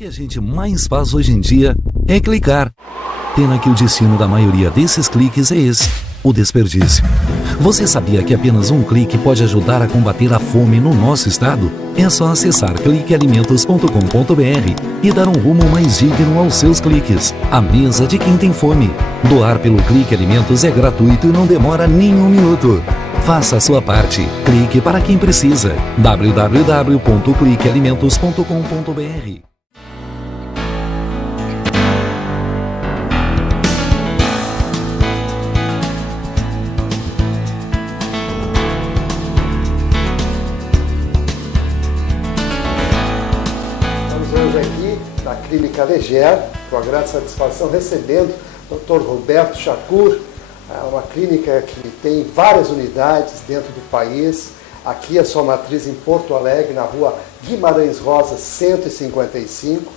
que a gente mais faz hoje em dia é clicar. Pena que o destino da maioria desses cliques é esse, o desperdício. Você sabia que apenas um clique pode ajudar a combater a fome no nosso estado? É só acessar cliquealimentos.com.br e dar um rumo mais digno aos seus cliques. A mesa de quem tem fome. Doar pelo Clique Alimentos é gratuito e não demora nem um minuto. Faça a sua parte. Clique para quem precisa. www.cliquealimentos.com.br. Da Clínica Leger, com a grande satisfação recebendo o Dr. Roberto Chacur, uma clínica que tem várias unidades dentro do país. Aqui a sua matriz em Porto Alegre, na rua Guimarães Rosa 155.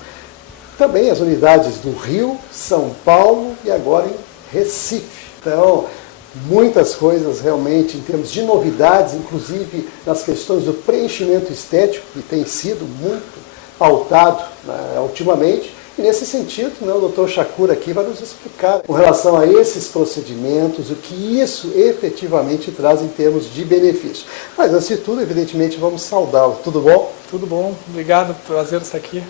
Também as unidades do Rio, São Paulo e agora em Recife. Então, muitas coisas realmente em termos de novidades, inclusive nas questões do preenchimento estético, que tem sido muito pautado ultimamente, e nesse sentido, o Dr. Chacur aqui vai nos explicar com relação a esses procedimentos, o que isso efetivamente traz em termos de benefício. Mas antes de tudo, evidentemente, vamos saudá-lo. Tudo bom? Tudo bom, obrigado, prazer estar aqui.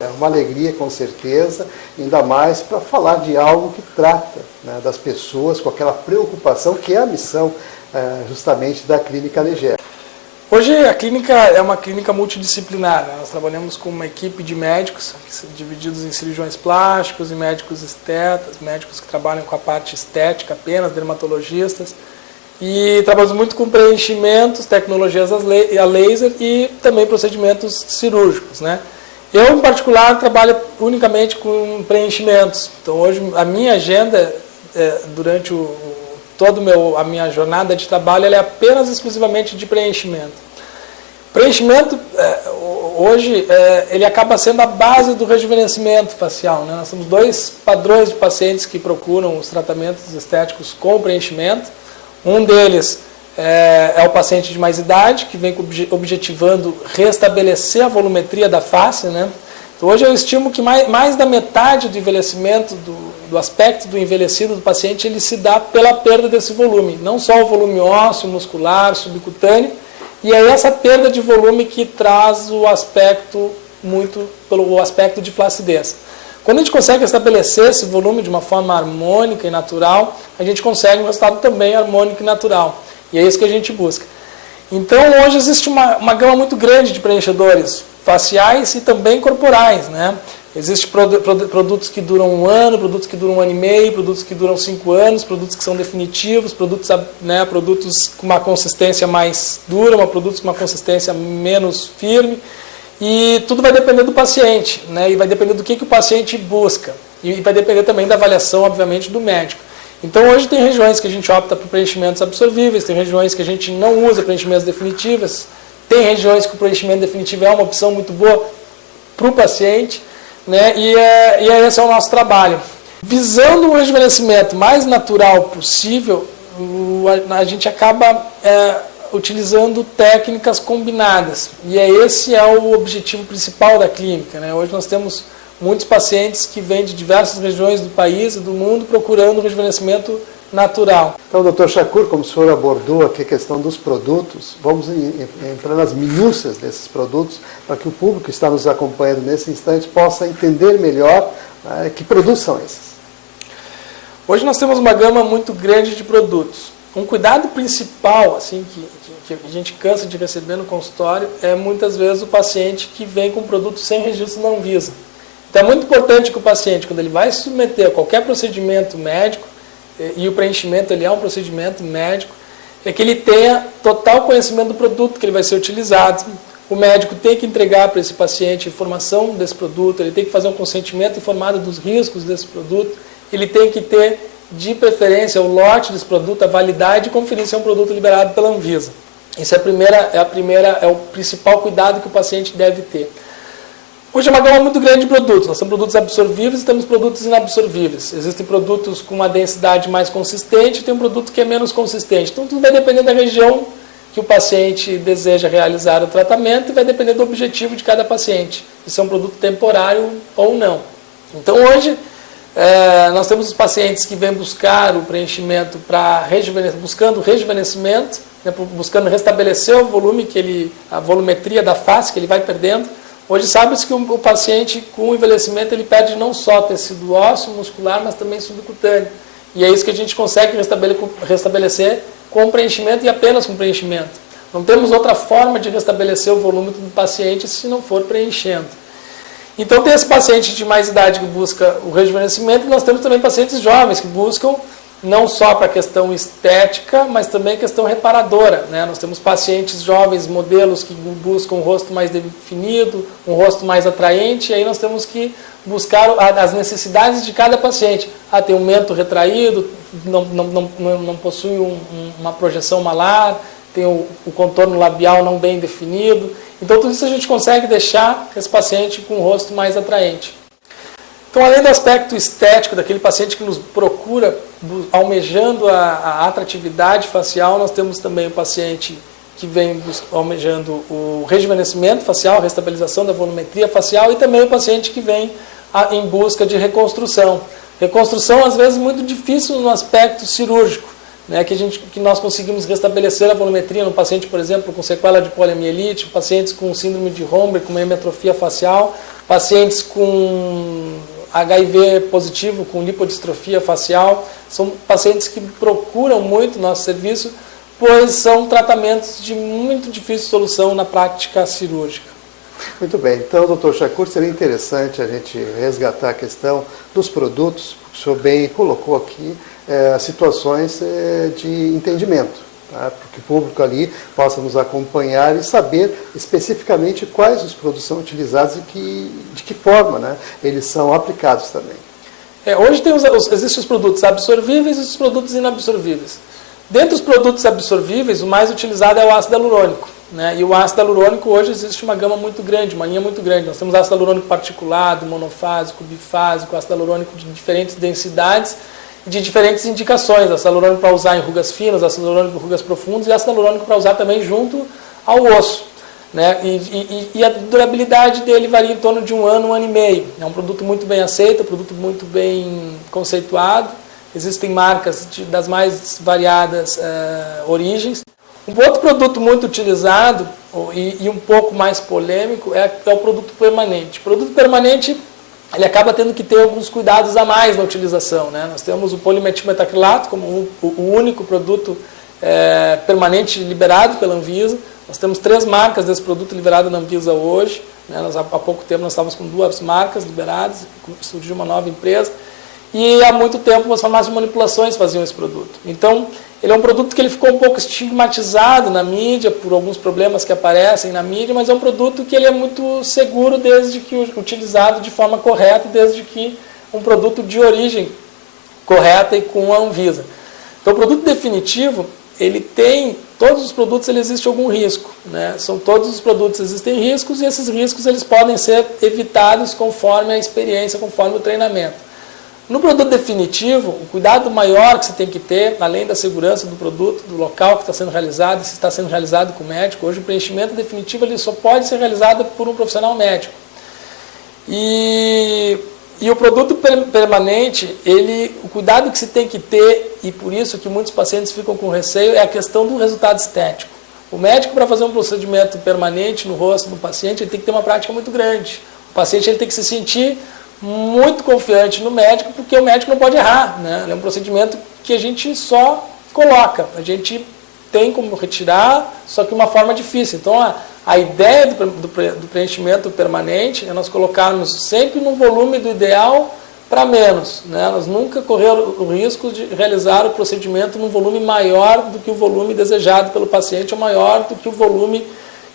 É uma alegria, com certeza, ainda mais para falar de algo que trata das pessoas com aquela preocupação que é a missão justamente da Clínica Leger. Hoje a clínica é uma clínica multidisciplinar, Nós trabalhamos com uma equipe de médicos, que são divididos em cirurgiões plásticos e médicos estetas, médicos que trabalham com a parte estética apenas, dermatologistas. E trabalhamos muito com preenchimentos, tecnologias a laser e também procedimentos cirúrgicos, Eu, em particular, trabalho unicamente com preenchimentos. Então, hoje a minha agenda, durante toda a minha jornada de trabalho, ela é apenas exclusivamente de preenchimento. Preenchimento, hoje, ele acaba sendo a base do rejuvenescimento facial. Nós temos dois padrões de pacientes que procuram os tratamentos estéticos com preenchimento. Um deles é o paciente de mais idade, que vem objetivando restabelecer a volumetria da face, Então, hoje eu estimo que mais da metade do envelhecimento, do aspecto do envelhecido do paciente, ele se dá pela perda desse volume. Não só o volume ósseo, muscular, subcutâneo, e é essa perda de volume que traz o aspecto pelo aspecto de flacidez. Quando a gente consegue estabelecer esse volume de uma forma harmônica e natural, a gente consegue um resultado também harmônico e natural. E é isso que a gente busca. Então, hoje existe uma gama muito grande de preenchedores faciais e também corporais, Existem produtos que duram 1 ano, produtos que duram 1 ano e meio, produtos que duram 5 anos, produtos que são definitivos, produtos com uma consistência mais dura, produtos com uma consistência menos firme. E tudo vai depender do paciente, E vai depender do que o paciente busca. E vai depender também da avaliação, obviamente, do médico. Então, hoje tem regiões que a gente opta por preenchimentos absorvíveis, tem regiões que a gente não usa preenchimentos definitivos, tem regiões que o preenchimento definitivo é uma opção muito boa para o paciente, E esse é o nosso trabalho. Visando um rejuvenescimento mais natural possível, a gente acaba utilizando técnicas combinadas. E esse é o objetivo principal da clínica. Hoje nós temos muitos pacientes que vêm de diversas regiões do país e do mundo procurando rejuvenescimento natural. Então, Dr. Chacur, como o senhor abordou aqui a questão dos produtos, vamos entrar nas minúcias desses produtos para que o público que está nos acompanhando nesse instante possa entender melhor que produtos são esses. Hoje nós temos uma gama muito grande de produtos. Um cuidado principal que a gente cansa de receber no consultório é muitas vezes o paciente que vem com produto sem registro na Anvisa. Então é muito importante que o paciente, quando ele vai se submeter a qualquer procedimento médico, e o preenchimento ele é um procedimento médico, é que ele tenha total conhecimento do produto que ele vai ser utilizado. O médico tem que entregar para esse paciente informação desse produto, ele tem que fazer um consentimento informado dos riscos desse produto, ele tem que ter, de preferência, o lote desse produto, a validade e conferir se é um produto liberado pela Anvisa. Esse é o principal cuidado que o paciente deve ter. Hoje é uma gama muito grande de produtos. Nós temos produtos absorvíveis e temos produtos inabsorvíveis. Existem produtos com uma densidade mais consistente e tem um produto que é menos consistente. Então tudo vai depender da região que o paciente deseja realizar o tratamento e vai depender do objetivo de cada paciente, se é um produto temporário ou não. Então hoje nós temos os pacientes que vêm buscar o preenchimento buscando rejuvenescimento, né, buscando restabelecer o volume, a volumetria da face que ele vai perdendo. Hoje sabe-se que o paciente com envelhecimento ele perde não só tecido ósseo, muscular, mas também subcutâneo. E é isso que a gente consegue restabelecer com preenchimento e apenas com preenchimento. Não temos outra forma de restabelecer o volume do paciente se não for preenchendo. Então tem esse paciente de mais idade que busca o rejuvenescimento, e nós temos também pacientes jovens que buscam não só para a questão estética, mas também a questão reparadora, né? Nós temos pacientes jovens, modelos que buscam um rosto mais definido, um rosto mais atraente, e aí nós temos que buscar as necessidades de cada paciente. Tem um mento retraído, não possui uma projeção malar, tem o contorno labial não bem definido. Então tudo isso a gente consegue deixar esse paciente com um rosto mais atraente. Então, além do aspecto estético daquele paciente que nos procura almejando a atratividade facial, nós temos também o paciente que vem almejando o rejuvenescimento facial, a restabilização da volumetria facial, e também o paciente que vem em busca de reconstrução. Reconstrução, às vezes, muito difícil no aspecto cirúrgico, né, que nós conseguimos restabelecer a volumetria no paciente, por exemplo, com sequela de poliomielite, pacientes com síndrome de Romberg, com hemiatrofia facial, pacientes com HIV positivo, com lipodistrofia facial. São pacientes que procuram muito nosso serviço, pois são tratamentos de muito difícil solução na prática cirúrgica. Muito bem, então, doutor Chacur, seria interessante a gente resgatar a questão dos produtos, porque o senhor bem colocou aqui situações de entendimento, tá? Para que o público ali possa nos acompanhar e saber especificamente quais os produtos são utilizados e de que forma, né, eles são aplicados também. Hoje existem os produtos absorvíveis e os produtos inabsorvíveis. Dentre os produtos absorvíveis, o mais utilizado é o ácido hialurônico, né? E o ácido hialurônico, hoje existe uma gama muito grande, uma linha muito grande. Nós temos ácido hialurônico particulado, monofásico, bifásico, ácido hialurônico de diferentes densidades e de diferentes indicações. Ácido hialurônico para usar em rugas finas, ácido hialurônico em rugas profundas e ácido hialurônico para usar também junto ao osso, né? E a durabilidade dele varia em torno de 1 ano, 1 ano e meio. É um produto muito bem aceito, um produto muito bem conceituado. Existem marcas das mais variadas origens. Um outro produto muito utilizado e um pouco mais polêmico é o produto permanente. O produto permanente ele acaba tendo que ter alguns cuidados a mais na utilização, né? Nós temos o polimetilmetacrilato como o único produto permanente liberado pela Anvisa. Nós temos 3 marcas desse produto liberado na Anvisa hoje, né? Há pouco tempo nós estávamos com 2 marcas liberadas, surgiu uma nova empresa. E há muito tempo as farmácias de manipulações faziam esse produto. Então, ele é um produto que ele ficou um pouco estigmatizado na mídia, por alguns problemas que aparecem na mídia, mas é um produto que ele é muito seguro desde que utilizado de forma correta, desde que um produto de origem correta e com a Anvisa. Então, o produto definitivo, ele tem, todos os produtos existe algum risco, né? Todos os produtos existem riscos e esses riscos eles podem ser evitados conforme a experiência, conforme o treinamento. No produto definitivo, o cuidado maior que você tem que ter, além da segurança do produto, do local que está sendo realizado, se está sendo realizado com o médico, hoje o preenchimento definitivo ele só pode ser realizado por um profissional médico. E o produto permanente, o cuidado que se tem que ter, e por isso que muitos pacientes ficam com receio, é a questão do resultado estético. O médico, para fazer um procedimento permanente no rosto do paciente, ele tem que ter uma prática muito grande. O paciente ele tem que se sentir muito confiante no médico, porque o médico não pode errar, né? É um procedimento que a gente só coloca, a gente tem como retirar, só que de uma forma difícil. Então, a ideia do preenchimento permanente é nós colocarmos sempre no volume do ideal para menos, né? Nós nunca corremos o risco de realizar o procedimento num volume maior do que o volume desejado pelo paciente, ou maior do que o volume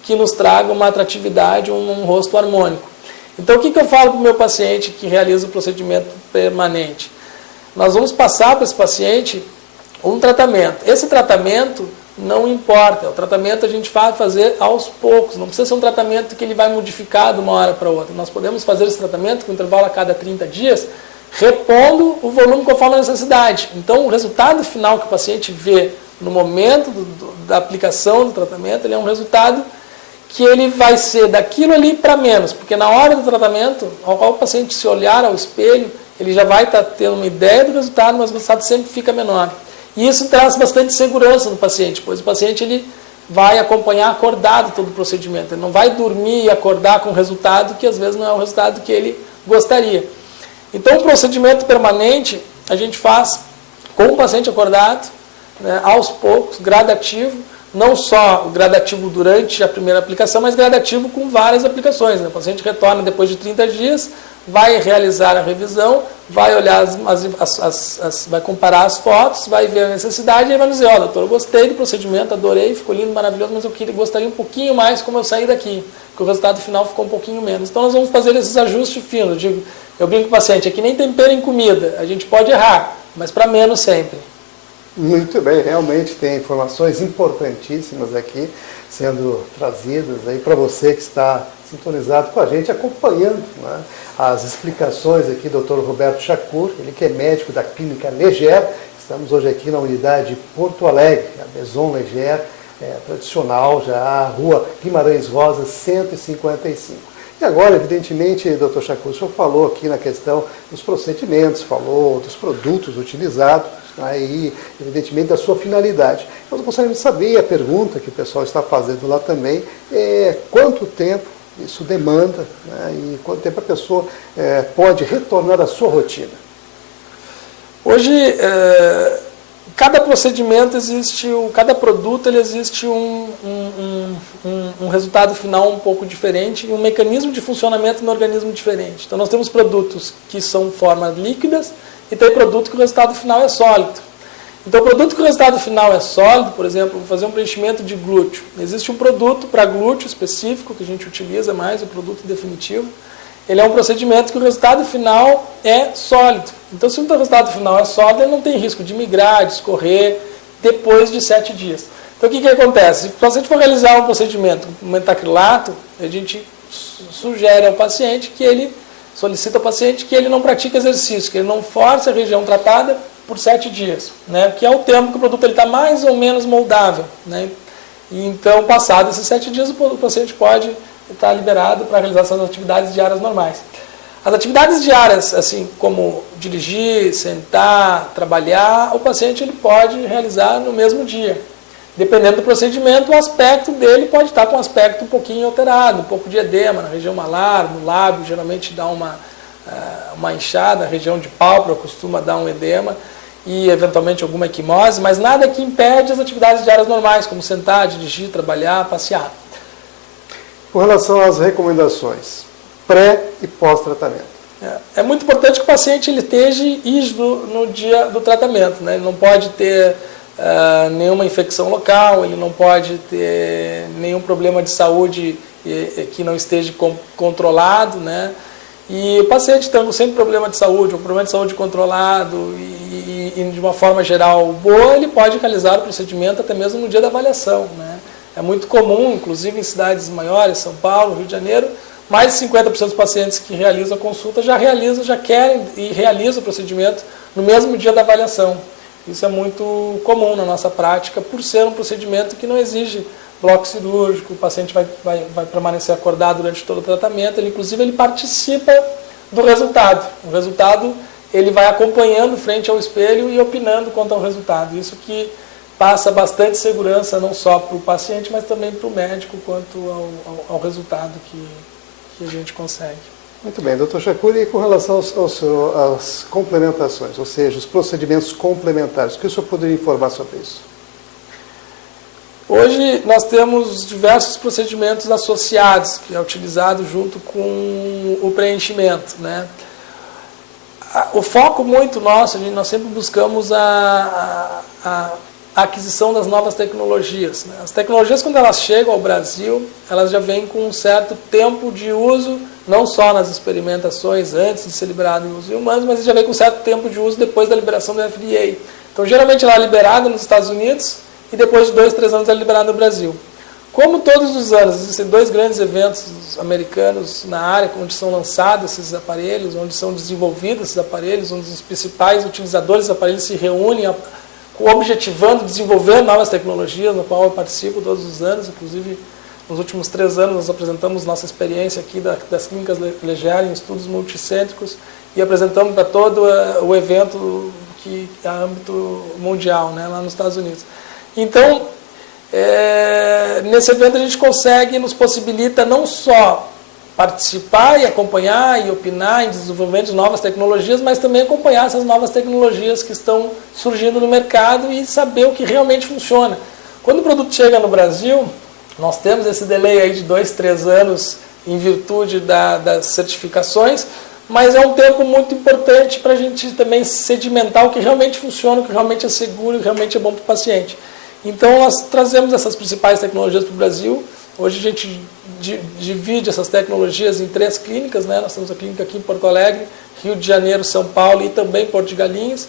que nos traga uma atratividade, um rosto harmônico. Então, o que eu falo para o meu paciente que realiza o procedimento permanente? Nós vamos passar para esse paciente um tratamento. Esse tratamento não importa, o tratamento a gente vai fazer aos poucos, não precisa ser um tratamento que ele vai modificar de uma hora para outra. Nós podemos fazer esse tratamento com intervalo a cada 30 dias, repondo o volume conforme a necessidade. Então, o resultado final que o paciente vê no momento da aplicação do tratamento, ele é um resultado que ele vai ser daquilo ali para menos, porque na hora do tratamento, ao paciente se olhar ao espelho, ele já vai estar tendo uma ideia do resultado, mas o resultado sempre fica menor. E isso traz bastante segurança no paciente, pois o paciente ele vai acompanhar acordado todo o procedimento. Ele não vai dormir e acordar com um resultado que às vezes não é o resultado que ele gostaria. Então o procedimento permanente a gente faz com o paciente acordado, né, aos poucos, gradativo, não só gradativo durante a primeira aplicação, mas gradativo com várias aplicações, né? O paciente retorna depois de 30 dias, vai realizar a revisão, vai olhar, vai comparar as fotos, vai ver a necessidade e vai dizer, doutor, eu gostei do procedimento, adorei, ficou lindo, maravilhoso, mas eu gostaria um pouquinho mais como eu saí daqui, porque o resultado final ficou um pouquinho menos. Então nós vamos fazer esses ajustes finos. Eu brinco com o paciente, é que nem tempero em comida, a gente pode errar, mas para menos sempre. Muito bem, realmente tem informações importantíssimas aqui sendo trazidas aí para você que está sintonizado com a gente, acompanhando, né, as explicações aqui do Dr. Roberto Chacur, ele que é médico da Clínica Leger. Estamos hoje aqui na unidade Porto Alegre, a Maison Leger, tradicional, já a Rua Guimarães Rosa, 155. E agora, evidentemente, Dr. Chacur, o senhor falou aqui na questão dos procedimentos, falou dos produtos utilizados, aí, evidentemente, da sua finalidade. Nós gostaríamos de saber, a pergunta que o pessoal está fazendo lá também, é quanto tempo isso demanda, né, e quanto tempo a pessoa pode retornar à sua rotina? Hoje, cada procedimento cada produto ele existe um resultado final um pouco diferente e um mecanismo de funcionamento no organismo diferente. Então nós temos produtos que são formas líquidas e tem produto que o resultado final é sólido. Então o produto que o resultado final é sólido, por exemplo, vou fazer um preenchimento de glúteo. Existe um produto para glúteo específico que a gente utiliza mais, o produto definitivo. Ele é um procedimento que o resultado final é sólido. Então, se o resultado final é sólido, ele não tem risco de migrar, de escorrer depois de 7 dias. Então, o que acontece? Se o paciente for realizar um procedimento com metacrilato, a gente sugere ao paciente que ele, solicita ao paciente que ele não pratique exercício, que ele não force a região tratada por 7 dias, né? Que é o tempo que o produto está mais ou menos moldável, né? E então, passado esses 7 dias, o paciente pode estar liberado para realizar suas atividades diárias normais. As atividades diárias, assim como dirigir, sentar, trabalhar, o paciente ele pode realizar no mesmo dia. Dependendo do procedimento, o aspecto dele pode estar com um aspecto um pouquinho alterado, um pouco de edema na região malar, no lábio, geralmente dá uma inchada, na região de pálpebra costuma dar um edema e eventualmente alguma equimose, mas nada que impede as atividades diárias normais, como sentar, dirigir, trabalhar, passear. Com relação às recomendações, pré e pós-tratamento. É muito importante que o paciente ele esteja ígido no dia do tratamento, né? Ele não pode ter nenhuma infecção local, ele não pode ter nenhum problema de saúde que não esteja controlado, né? E o paciente estando sem problema de saúde, um problema de saúde controlado e de uma forma geral boa, ele pode realizar o procedimento até mesmo no dia da avaliação, né? É muito comum, inclusive em cidades maiores, São Paulo, Rio de Janeiro, mais de 50% dos pacientes que realizam a consulta já querem e realizam o procedimento no mesmo dia da avaliação. Isso é muito comum na nossa prática, por ser um procedimento que não exige bloco cirúrgico, o paciente vai permanecer acordado durante todo o tratamento, inclusive ele participa do resultado. O resultado ele vai acompanhando frente ao espelho e opinando quanto ao resultado. Isso que passa bastante segurança não só para o paciente, mas também para o médico quanto ao resultado que a gente consegue. Muito bem, Dr. Chacur, e com relação às complementações, ou seja, os procedimentos complementares, o que o senhor poderia informar sobre isso? Hoje nós temos diversos procedimentos associados, que é utilizado junto com o preenchimento, né? O foco muito nosso, nós sempre buscamos a aquisição das novas tecnologias, né? As tecnologias, quando elas chegam ao Brasil, elas já vêm com um certo tempo de uso, não só nas experimentações antes de ser liberado em uso em humanos, mas já vem com um certo tempo de uso depois da liberação do FDA. Então, geralmente ela é liberada nos Estados Unidos e depois de 2, 3 anos ela é liberada no Brasil. Como todos os anos existem 2 grandes eventos americanos na área, onde são lançados esses aparelhos, onde são desenvolvidos esses aparelhos, onde os principais utilizadores dos aparelhos se reúnem objetivando, desenvolvendo novas tecnologias, no qual eu participo todos os anos. Inclusive, nos últimos 3 anos, nós apresentamos nossa experiência aqui das clínicas Leger em estudos multicêntricos e apresentamos para todo o evento que é a âmbito mundial, né, lá nos Estados Unidos. Então, nesse evento a gente consegue, nos possibilita não só participar e acompanhar e opinar em desenvolvimento de novas tecnologias, mas também acompanhar essas novas tecnologias que estão surgindo no mercado e saber o que realmente funciona. Quando o produto chega no Brasil, nós temos esse delay aí de 2, 3 anos em virtude das certificações, mas é um tempo muito importante para a gente também sedimentar o que realmente funciona, o que realmente é seguro e o que realmente é bom para o paciente. Então, nós trazemos essas principais tecnologias para o Brasil. Hoje a gente divide essas tecnologias em 3 clínicas, né? Nós temos a clínica aqui em Porto Alegre, Rio de Janeiro, São Paulo e também Porto de Galinhas.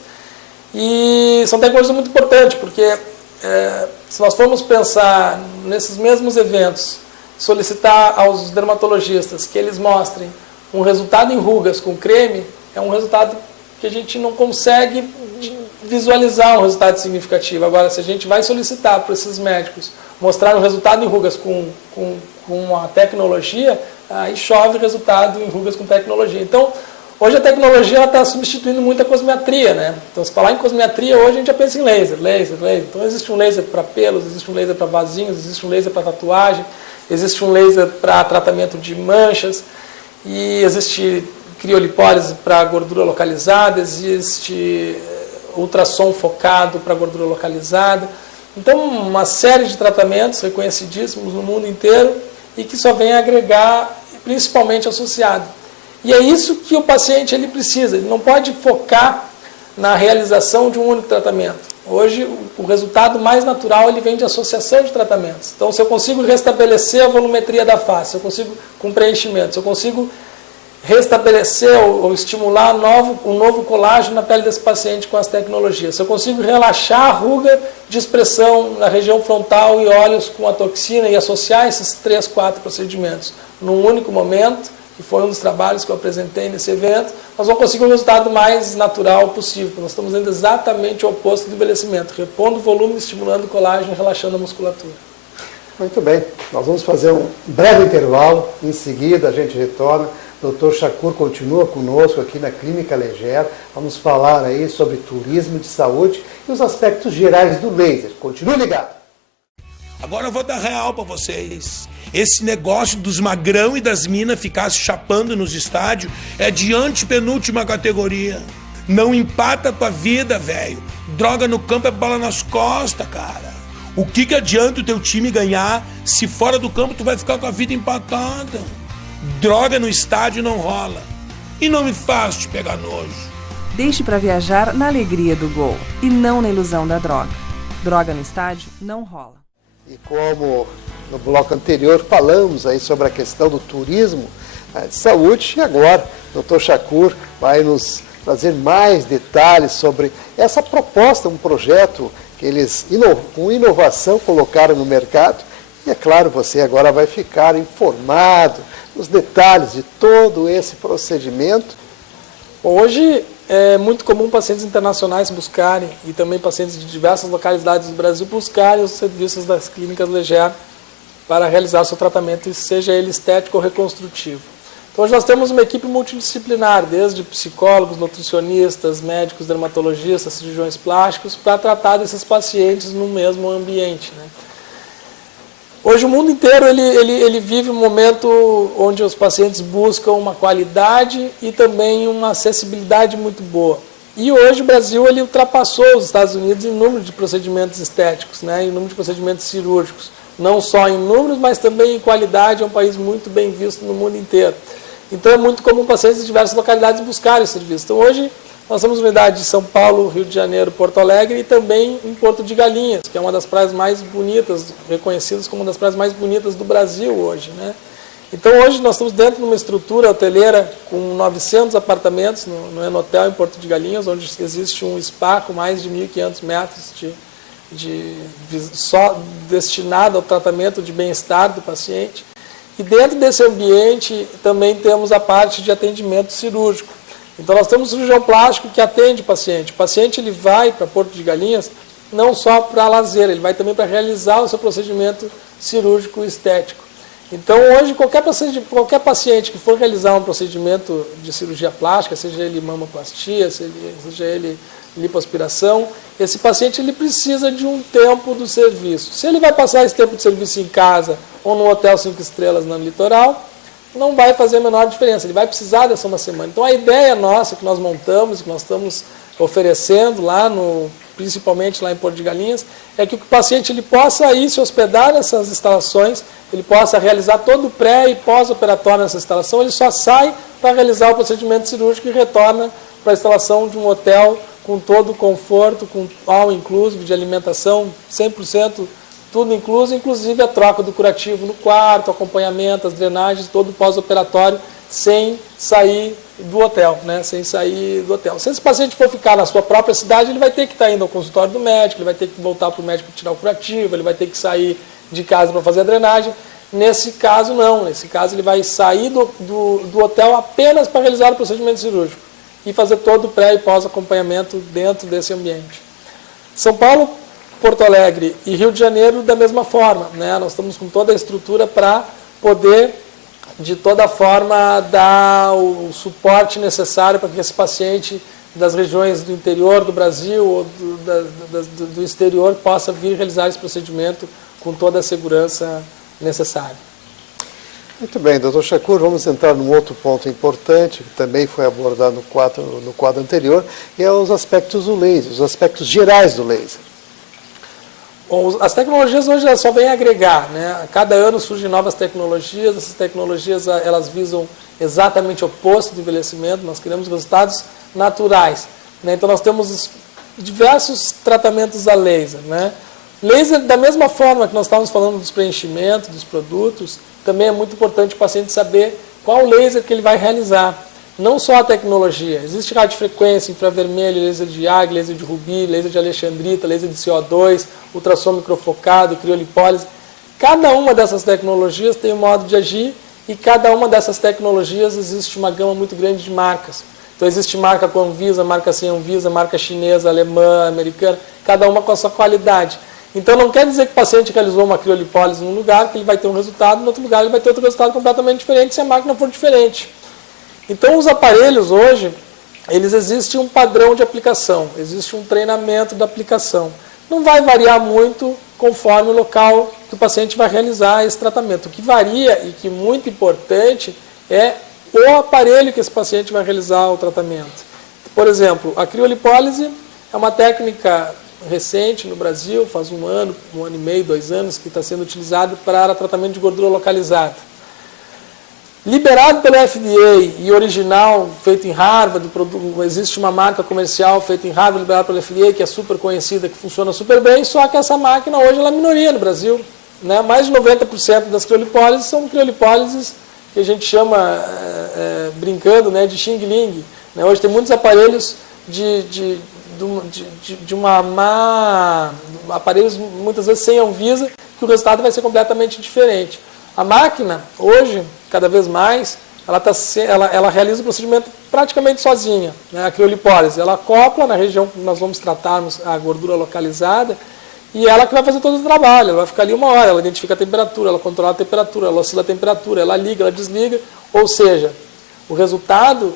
E são tecnologias muito importantes, porque se nós formos pensar nesses mesmos eventos, solicitar aos dermatologistas que eles mostrem um resultado em rugas com creme, é um resultado que a gente não consegue visualizar um resultado significativo. Agora, se a gente vai solicitar para esses médicos mostrar um resultado em rugas com a tecnologia, aí chove resultado em rugas com tecnologia. Então, hoje a tecnologia está substituindo muito a cosmetria, né? Então, se falar em cosmetria, hoje a gente já pensa em laser. Então, existe um laser para pelos, existe um laser para vasinhos, existe um laser para tatuagem, existe um laser para tratamento de manchas, e existe criolipólise para gordura localizada, existe ultrassom focado para gordura localizada. Então, uma série de tratamentos reconhecidíssimos no mundo inteiro e que só vem agregar, principalmente associado. E é isso que o paciente ele precisa, ele não pode focar na realização de um único tratamento. Hoje, o resultado mais natural ele vem de associação de tratamentos. Então, se eu consigo restabelecer a volumetria da face, se eu consigo com preenchimento, se eu consigo restabelecer ou estimular um novo colágeno na pele desse paciente com as tecnologias. Se eu consigo relaxar a ruga de expressão na região frontal e olhos com a toxina e associar esses 3, 4 procedimentos num único momento, que foi um dos trabalhos que eu apresentei nesse evento, nós vamos conseguir um resultado mais natural possível, porque nós estamos indo exatamente o oposto do envelhecimento, repondo o volume, estimulando o colágeno e relaxando a musculatura. Muito bem, nós vamos fazer um breve intervalo, em seguida a gente retorna. Dr. Chacur continua conosco aqui na Clínica Leger. Vamos falar aí sobre turismo de saúde e os aspectos gerais do laser. Continue ligado. Agora eu vou dar real para vocês. Esse negócio dos magrão e das minas ficar se chapando nos estádios é de antepenúltima categoria. Não empata a tua vida, velho. Droga no campo é bola nas costas, cara. O que adianta o teu time ganhar se fora do campo tu vai ficar com a vida empatada? Droga no estádio não rola. E não me faz te pegar nojo. Deixe para viajar na alegria do gol e não na ilusão da droga. Droga no estádio não rola. E como no bloco anterior falamos aí sobre a questão do turismo de saúde, e agora o Dr. Chacur vai nos trazer mais detalhes sobre essa proposta, um projeto que eles com inovação colocaram no mercado. E é claro, você agora vai ficar informado os detalhes de todo esse procedimento. Hoje é muito comum pacientes internacionais buscarem, e também pacientes de diversas localidades do Brasil, buscarem os serviços das clínicas Leger para realizar seu tratamento, seja ele estético ou reconstrutivo. Então hoje nós temos uma equipe multidisciplinar, desde psicólogos, nutricionistas, médicos, dermatologistas, cirurgiões plásticos, para tratar desses pacientes no mesmo ambiente, né? Hoje o mundo inteiro ele vive um momento onde os pacientes buscam uma qualidade e também uma acessibilidade muito boa. E hoje o Brasil ele ultrapassou os Estados Unidos em número de procedimentos estéticos, né, em número de procedimentos cirúrgicos. Não só em números, mas também em qualidade, é um país muito bem visto no mundo inteiro. Então é muito comum pacientes de diversas localidades buscarem o serviço. Então hoje nós temos unidade de São Paulo, Rio de Janeiro, Porto Alegre e também em Porto de Galinhas, que é uma das praias mais bonitas, reconhecidas como uma das praias mais bonitas do Brasil hoje, né? Então hoje nós estamos dentro de uma estrutura hoteleira com 900 apartamentos no Enotel em Porto de Galinhas, onde existe um spa com mais de 1.500 metros só destinado ao tratamento de bem-estar do paciente. E dentro desse ambiente também temos a parte de atendimento cirúrgico. Então nós temos um cirurgião plástico que atende o paciente. O paciente ele vai para Porto de Galinhas não só para lazer, ele vai também para realizar o seu procedimento cirúrgico estético. Então, hoje, qualquer paciente que for realizar um procedimento de cirurgia plástica, seja ele mamoplastia, seja ele lipoaspiração, esse paciente ele precisa de um tempo do serviço. Se ele vai passar esse tempo de serviço em casa ou num hotel 5 estrelas no litoral, não vai fazer a menor diferença, ele vai precisar dessa uma semana. Então, a ideia nossa que nós montamos, que nós estamos oferecendo lá principalmente lá em Porto de Galinhas, é que o paciente ele possa ir se hospedar nessas instalações, ele possa realizar todo o pré e pós-operatório nessa instalação, ele só sai para realizar o procedimento cirúrgico e retorna para a instalação de um hotel com todo o conforto, com all inclusive, de alimentação 100%, tudo incluso, inclusive a troca do curativo no quarto, acompanhamento, as drenagens, todo o pós-operatório, sem sair do hotel, né? Sem sair do hotel. Se esse paciente for ficar na sua própria cidade, ele vai ter que estar indo ao consultório do médico, ele vai ter que voltar para o médico tirar o curativo, ele vai ter que sair de casa para fazer a drenagem. Nesse caso, não. Nesse caso, ele vai sair do hotel apenas para realizar o procedimento cirúrgico e fazer todo o pré e pós-acompanhamento dentro desse ambiente. São Paulo, Porto Alegre e Rio de Janeiro da mesma forma, né? Nós estamos com toda a estrutura para poder, de toda forma, dar o suporte necessário para que esse paciente das regiões do interior do Brasil ou do exterior possa vir realizar esse procedimento com toda a segurança necessária. Muito bem, Dr. Chacur, vamos entrar num outro ponto importante, que também foi abordado no quadro anterior, e é os aspectos do laser, os aspectos gerais do laser. Bom, as tecnologias hoje só vêm agregar, né? A cada ano surgem novas tecnologias, essas tecnologias elas visam exatamente o oposto do envelhecimento, nós queremos resultados naturais, né? Então nós temos diversos tratamentos a laser, né? Laser, da mesma forma que nós estávamos falando dos preenchimentos, dos produtos, também é muito importante o paciente saber qual laser que ele vai realizar. Não só a tecnologia, existe radiofrequência, infravermelho, laser de Yag, laser de Rubi, laser de alexandrita, laser de CO2, ultrassom microfocado, criolipólise. Cada uma dessas tecnologias tem um modo de agir e cada uma dessas tecnologias existe uma gama muito grande de marcas. Então existe marca com Anvisa, marca sem Anvisa, marca chinesa, alemã, americana, cada uma com a sua qualidade. Então não quer dizer que o paciente realizou uma criolipólise num lugar que ele vai ter um resultado, no outro lugar ele vai ter outro resultado completamente diferente se a máquina for diferente. Então os aparelhos hoje, eles existem um padrão de aplicação, existe um treinamento da aplicação. Não vai variar muito conforme o local que o paciente vai realizar esse tratamento. O que varia e que é muito importante é o aparelho que esse paciente vai realizar o tratamento. Por exemplo, a criolipólise é uma técnica recente no Brasil, faz um ano e meio, 2 anos, que está sendo utilizada para tratamento de gordura localizada. Liberado pelo FDA e original, feito em Harvard, existe uma marca comercial feita em Harvard, liberada pelo FDA, que é super conhecida, que funciona super bem, só que essa máquina hoje ela é minoria no Brasil, né? Mais de 90% das criolipólises são criolipólises que a gente chama, brincando, né, de Xing Ling. Né? Hoje tem muitos aparelhos aparelhos muitas vezes sem Anvisa, que o resultado vai ser completamente diferente. A máquina, hoje, cada vez mais, ela realiza o procedimento praticamente sozinha, né? A criolipólise. Ela acopla na região que nós vamos tratarmos a gordura localizada e ela que vai fazer todo o trabalho. Ela vai ficar ali 1 hora, ela identifica a temperatura, ela controla a temperatura, ela oscila a temperatura, ela liga, ela desliga. Ou seja, o resultado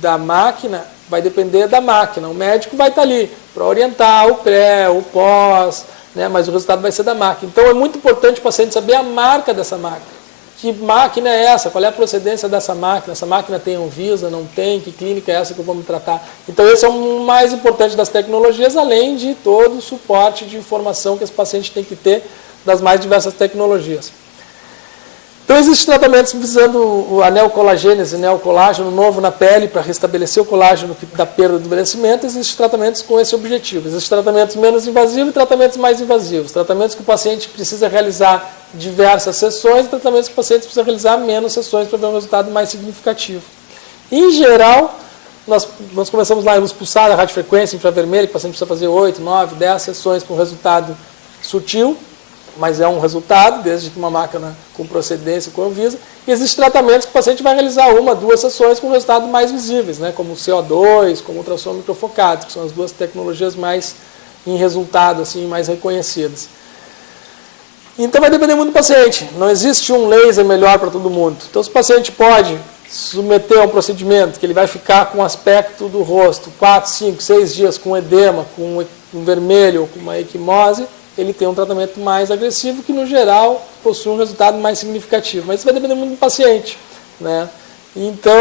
da máquina vai depender da máquina. O médico vai estar ali para orientar o pré, o pós, né? Mas o resultado vai ser da máquina. Então é muito importante o paciente saber a marca dessa máquina. Que máquina é essa? Qual é a procedência dessa máquina? Essa máquina tem Anvisa, não tem? Que clínica é essa que eu vou me tratar? Então esse é o mais importante das tecnologias, além de todo o suporte de informação que esse paciente tem que ter das mais diversas tecnologias. Então existem tratamentos visando a neocolagênese, neocolágeno novo na pele para restabelecer o colágeno da perda do envelhecimento. Existem tratamentos com esse objetivo. Existem tratamentos menos invasivos e tratamentos mais invasivos. Tratamentos que o paciente precisa realizar diversas sessões e tratamentos que o paciente precisa realizar menos sessões para ver um resultado mais significativo. Em geral, nós começamos lá em luz pulsada, radiofrequência, infravermelho, que o paciente precisa fazer 8, 9, 10 sessões com resultado sutil, mas é um resultado, desde que uma máquina com procedência com Anvisa. E existem tratamentos que o paciente vai realizar 1, 2 sessões com resultados mais visíveis, né, como o CO2, como o ultrassom microfocado, que são as duas tecnologias mais em resultado, assim, mais reconhecidas. Então vai depender muito do paciente. Não existe um laser melhor para todo mundo. Então se o paciente pode submeter a um procedimento que ele vai ficar com o aspecto do rosto 4, 5, 6 dias com edema, com um vermelho ou com uma equimose, ele tem um tratamento mais agressivo que no geral possui um resultado mais significativo. Mas isso vai depender muito do paciente, né? Então,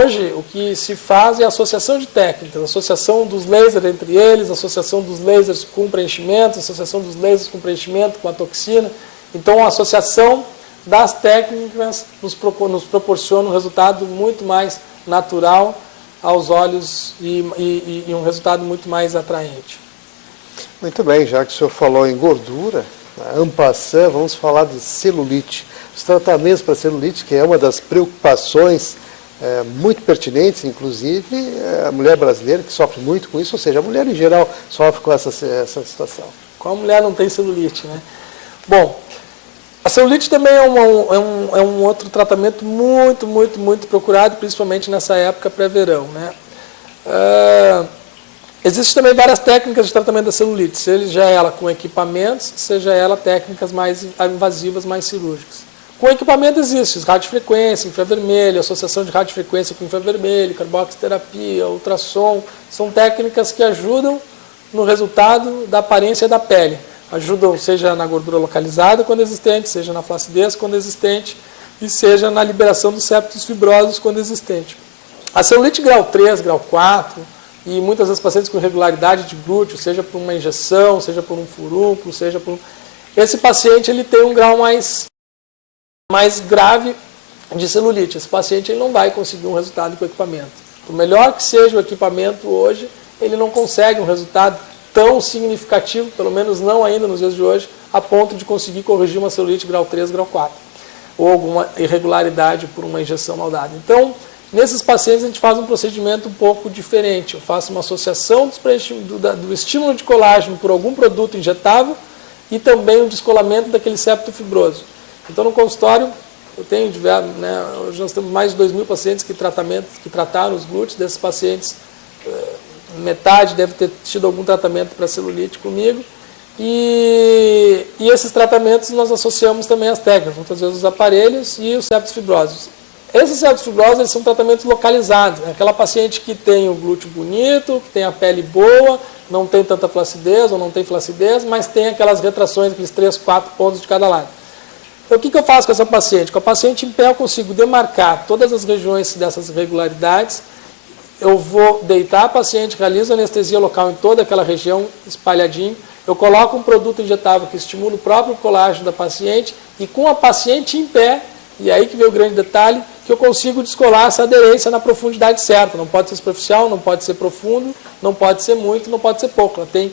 hoje, o que se faz é a associação de técnicas, a associação dos lasers entre eles, a associação dos lasers com preenchimento, a associação dos lasers com preenchimento, com a toxina. Então, a associação das técnicas nos proporciona um resultado muito mais natural aos olhos e um resultado muito mais atraente. Muito bem, já que o senhor falou em gordura, en passant, vamos falar de celulite. Os tratamentos para celulite, que é uma das preocupações muito pertinentes, inclusive a mulher brasileira que sofre muito com isso, ou seja, a mulher em geral sofre com essa situação. Qual mulher não tem celulite, né? Bom, a celulite também é um outro tratamento muito procurado, principalmente nessa época pré-verão, né? Existem também várias técnicas de tratamento da celulite, seja ela com equipamentos, seja ela técnicas mais invasivas, mais cirúrgicas. Com equipamento existe radiofrequência, infravermelho, associação de radiofrequência com infravermelho, carboxiterapia, ultrassom. São técnicas que ajudam no resultado da aparência da pele. Ajudam seja na gordura localizada quando existente, seja na flacidez quando existente e seja na liberação dos septos fibrosos quando existente. A celulite grau 3, grau 4 e muitas vezes pacientes com irregularidade de glúteo, seja por uma injeção, seja por um furúnculo, seja por... Esse paciente ele tem um grau mais grave de celulite. Esse paciente ele não vai conseguir um resultado com o equipamento. Por melhor que seja o equipamento hoje, ele não consegue um resultado tão significativo, pelo menos não ainda nos dias de hoje, a ponto de conseguir corrigir uma celulite grau 3, grau 4, ou alguma irregularidade por uma injeção mal dada. Então, nesses pacientes a gente faz um procedimento um pouco diferente. Eu faço uma associação do estímulo de colágeno por algum produto injetável e também o descolamento daquele septo fibroso. Então, no consultório, eu tenho hoje nós temos mais de 2.000 pacientes que trataram os glúteos. Desses pacientes, metade deve ter tido algum tratamento para celulite comigo. E esses tratamentos nós associamos também às técnicas, muitas vezes os aparelhos e os septos fibrosos. Esses septos fibrosos eles são tratamentos localizados. Aquela paciente que tem o glúteo bonito, que tem a pele boa, não tem tanta flacidez ou não tem flacidez, mas tem aquelas retrações, aqueles 3, 4 pontos de cada lado. Então, o que eu faço com essa paciente? Com a paciente em pé eu consigo demarcar todas as regiões dessas irregularidades. Eu vou deitar a paciente, realizo anestesia local em toda aquela região, espalhadinho. Eu coloco um produto injetável que estimula o próprio colágeno da paciente e com a paciente em pé, e aí que vem o grande detalhe, que eu consigo descolar essa aderência na profundidade certa. Não pode ser superficial, não pode ser profundo, não pode ser muito, não pode ser pouco. Ela tem...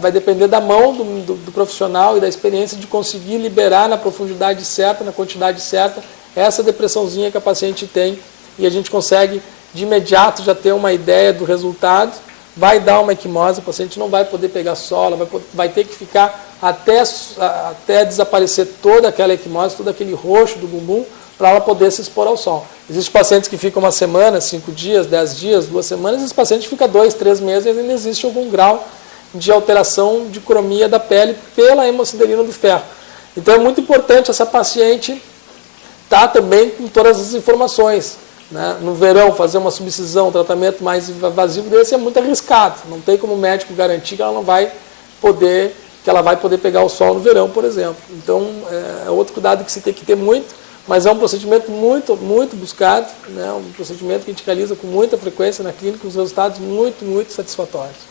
vai depender da mão do profissional e da experiência de conseguir liberar na profundidade certa, na quantidade certa, essa depressãozinha que a paciente tem e a gente consegue de imediato já ter uma ideia do resultado. Vai dar uma equimose, o paciente não vai poder pegar sol, vai ter que ficar até desaparecer toda aquela equimose, todo aquele roxo do bumbum, para ela poder se expor ao sol. Existem pacientes que ficam uma semana, 5 dias, 10 dias, 2 semanas, e esse paciente fica 2, 3 meses e ainda existe algum grau de alteração de cromia da pele pela hemosiderina do ferro. Então é muito importante essa paciente estar também com todas as informações. Né? No verão, fazer uma subcisão, um tratamento mais invasivo desse é muito arriscado. Não tem como o médico garantir que ela vai poder pegar o sol no verão, por exemplo. Então é outro cuidado que se tem que ter muito, mas é um procedimento muito buscado, né? Um procedimento que a gente realiza com muita frequência na clínica, com os resultados muito satisfatórios.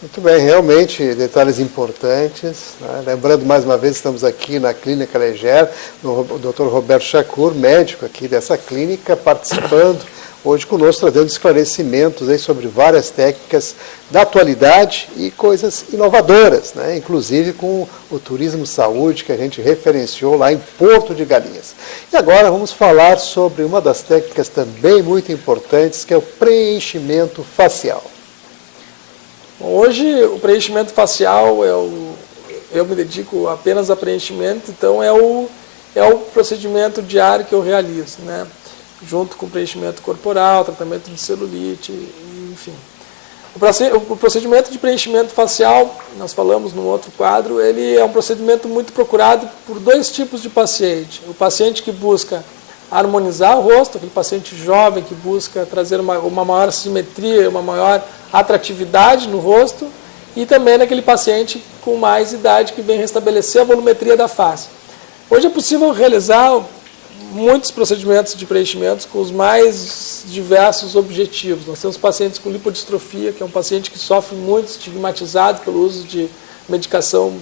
Muito bem, realmente detalhes importantes. Né? Lembrando mais uma vez, estamos aqui na Clínica Leger, o Dr. Roberto Chacur, médico aqui dessa clínica, participando hoje conosco, trazendo esclarecimentos aí sobre várias técnicas da atualidade e coisas inovadoras, né? Inclusive com o turismo saúde que a gente referenciou lá em Porto de Galinhas. E agora vamos falar sobre uma das técnicas também muito importantes, que é o preenchimento facial. Hoje o preenchimento facial eu me dedico apenas a preenchimento, então é o procedimento diário que eu realizo, né? Junto com preenchimento corporal, tratamento de celulite, enfim. O procedimento de preenchimento facial, nós falamos no outro quadro, ele é um procedimento muito procurado por dois tipos de paciente. O paciente que busca harmonizar o rosto, aquele paciente jovem que busca trazer uma maior simetria, uma maior atratividade no rosto, e também naquele paciente com mais idade que vem restabelecer a volumetria da face. Hoje é possível realizar muitos procedimentos de preenchimentos com os mais diversos objetivos. Nós temos pacientes com lipodistrofia, que é um paciente que sofre muito, estigmatizado pelo uso de medicação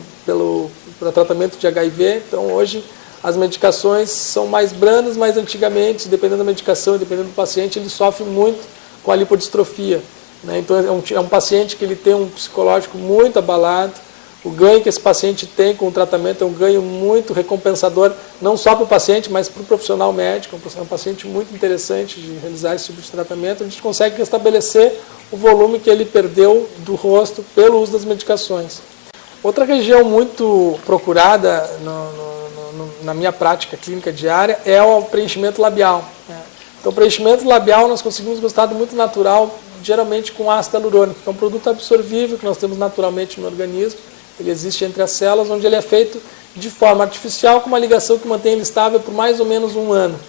para tratamento de HIV. Então, hoje, as medicações são mais brandas, mas antigamente, dependendo da medicação e dependendo do paciente, ele sofre muito com a lipodistrofia. Então, é um paciente que ele tem um psicológico muito abalado. O ganho que esse paciente tem com o tratamento é um ganho muito recompensador, não só para o paciente, mas para o profissional médico. É um paciente muito interessante de realizar esse tipo de tratamento. A gente consegue restabelecer o volume que ele perdeu do rosto pelo uso das medicações. Outra região muito procurada na minha prática clínica diária é o preenchimento labial. Então, o preenchimento labial nós conseguimos gostar muito natural, geralmente com ácido hialurônico, que é um produto absorvível que nós temos naturalmente no organismo. Ele existe entre as células, onde ele é feito de forma artificial, com uma ligação que mantém ele estável por mais ou menos 1 ano.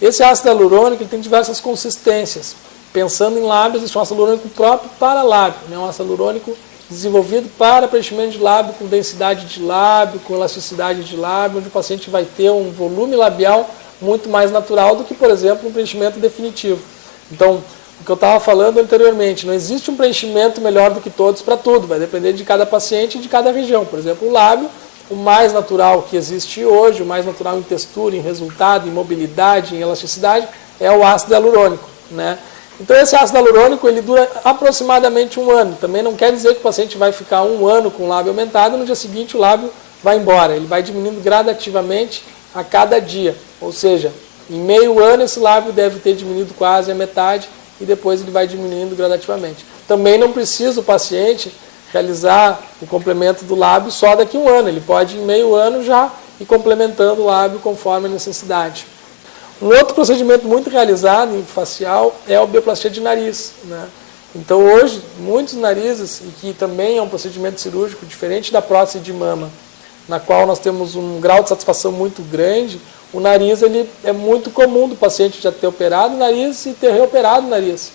Esse ácido hialurônico ele tem diversas consistências. Pensando em lábios, existe um ácido hialurônico próprio para lábio, um ácido hialurônico desenvolvido para preenchimento de lábio, com densidade de lábio, com elasticidade de lábio, onde o paciente vai ter um volume labial muito mais natural do que, por exemplo, um preenchimento definitivo. Então, o que eu estava falando anteriormente, não existe um preenchimento melhor do que todos para tudo, vai depender de cada paciente e de cada região. Por exemplo, o lábio, o mais natural que existe hoje, o mais natural em textura, em resultado, em mobilidade, em elasticidade, é o ácido hialurônico, Então, esse ácido hialurônico ele dura aproximadamente 1 ano. Também não quer dizer que o paciente vai ficar 1 ano com o lábio aumentado e no dia seguinte o lábio vai embora. Ele vai diminuindo gradativamente a cada dia. Ou seja, em meio ano esse lábio deve ter diminuído quase a metade e depois ele vai diminuindo gradativamente. Também não precisa o paciente realizar o complemento do lábio só daqui a 1 ano. Ele pode, em meio ano, já ir complementando o lábio conforme a necessidade. Um outro procedimento muito realizado em facial é a bioplastia de nariz. Então, hoje, muitos narizes, e que também é um procedimento cirúrgico diferente da prótese de mama, na qual nós temos um grau de satisfação muito grande, o nariz ele é muito comum do paciente já ter operado o nariz e ter reoperado o nariz,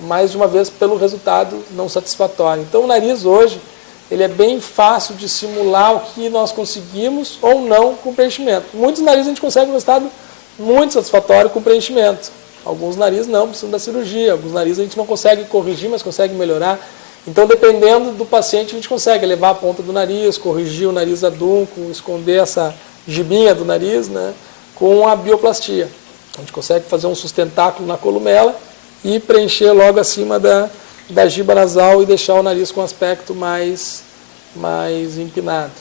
mais de uma vez pelo resultado não satisfatório. Então, o nariz hoje ele é bem fácil de simular o que nós conseguimos ou não com preenchimento. Muitos narizes a gente consegue um resultado muito satisfatório com preenchimento. Alguns narizes não, precisam da cirurgia. Alguns narizes a gente não consegue corrigir, mas consegue melhorar. Então, dependendo do paciente, a gente consegue elevar a ponta do nariz, corrigir o nariz adúnculo, esconder essa gibinha do nariz, com a bioplastia. A gente consegue fazer um sustentáculo na columela e preencher logo acima da giba nasal e deixar o nariz com um aspecto mais empinado.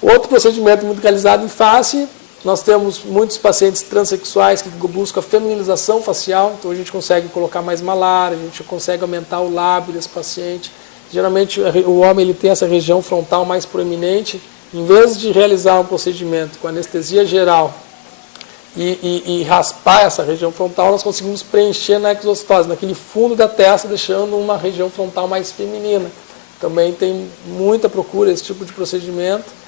Outro procedimento muito realizado em face, nós temos muitos pacientes transexuais que buscam a feminilização facial, então a gente consegue colocar mais malar, a gente consegue aumentar o lábio desse paciente. Geralmente o homem ele tem essa região frontal mais proeminente. Em vez de realizar um procedimento com anestesia geral e raspar essa região frontal, nós conseguimos preencher na exostose, naquele fundo da testa, deixando uma região frontal mais feminina. Também tem muita procura esse tipo de procedimento.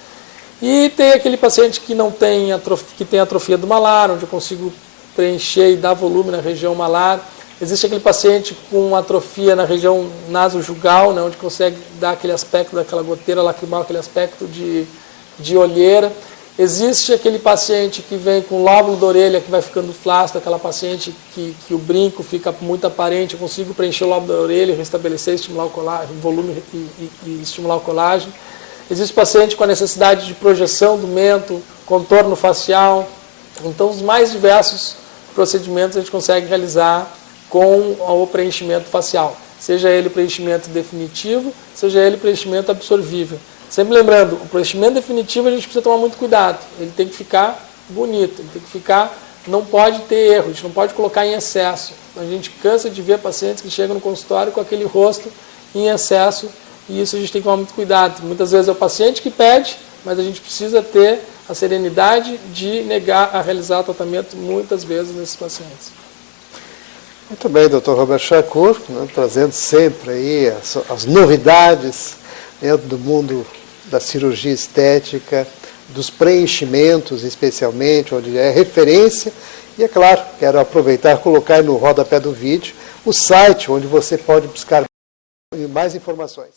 E tem aquele paciente que não tem que tem atrofia do malar, onde eu consigo preencher e dar volume na região malar. Existe aquele paciente com atrofia na região nasojugal, onde consegue dar aquele aspecto daquela goteira lacrimal, aquele aspecto de olheira. Existe aquele paciente que vem com lóbulo da orelha, que vai ficando flácido, aquela paciente que o brinco fica muito aparente, eu consigo preencher o lóbulo da orelha, restabelecer, estimular o colágeno, volume e estimular o colágeno. Existe paciente com a necessidade de projeção do mento, contorno facial. Então, os mais diversos procedimentos a gente consegue realizar com o preenchimento facial. Seja ele preenchimento definitivo, seja ele preenchimento absorvível. Sempre lembrando, o preenchimento definitivo a gente precisa tomar muito cuidado. Ele tem que ficar bonito, ele tem que ficar, não pode ter erro, a gente não pode colocar em excesso. A gente cansa de ver pacientes que chegam no consultório com aquele rosto em excesso e isso a gente tem que tomar muito cuidado. Muitas vezes é o paciente que pede, mas a gente precisa ter a serenidade de negar a realizar o tratamento muitas vezes nesses pacientes. Muito bem, Dr. Roberto Chacur, né, trazendo sempre aí as novidades dentro do mundo da cirurgia estética, dos preenchimentos especialmente, onde é referência. E é claro, quero aproveitar e colocar no rodapé do vídeo o site onde você pode buscar mais informações.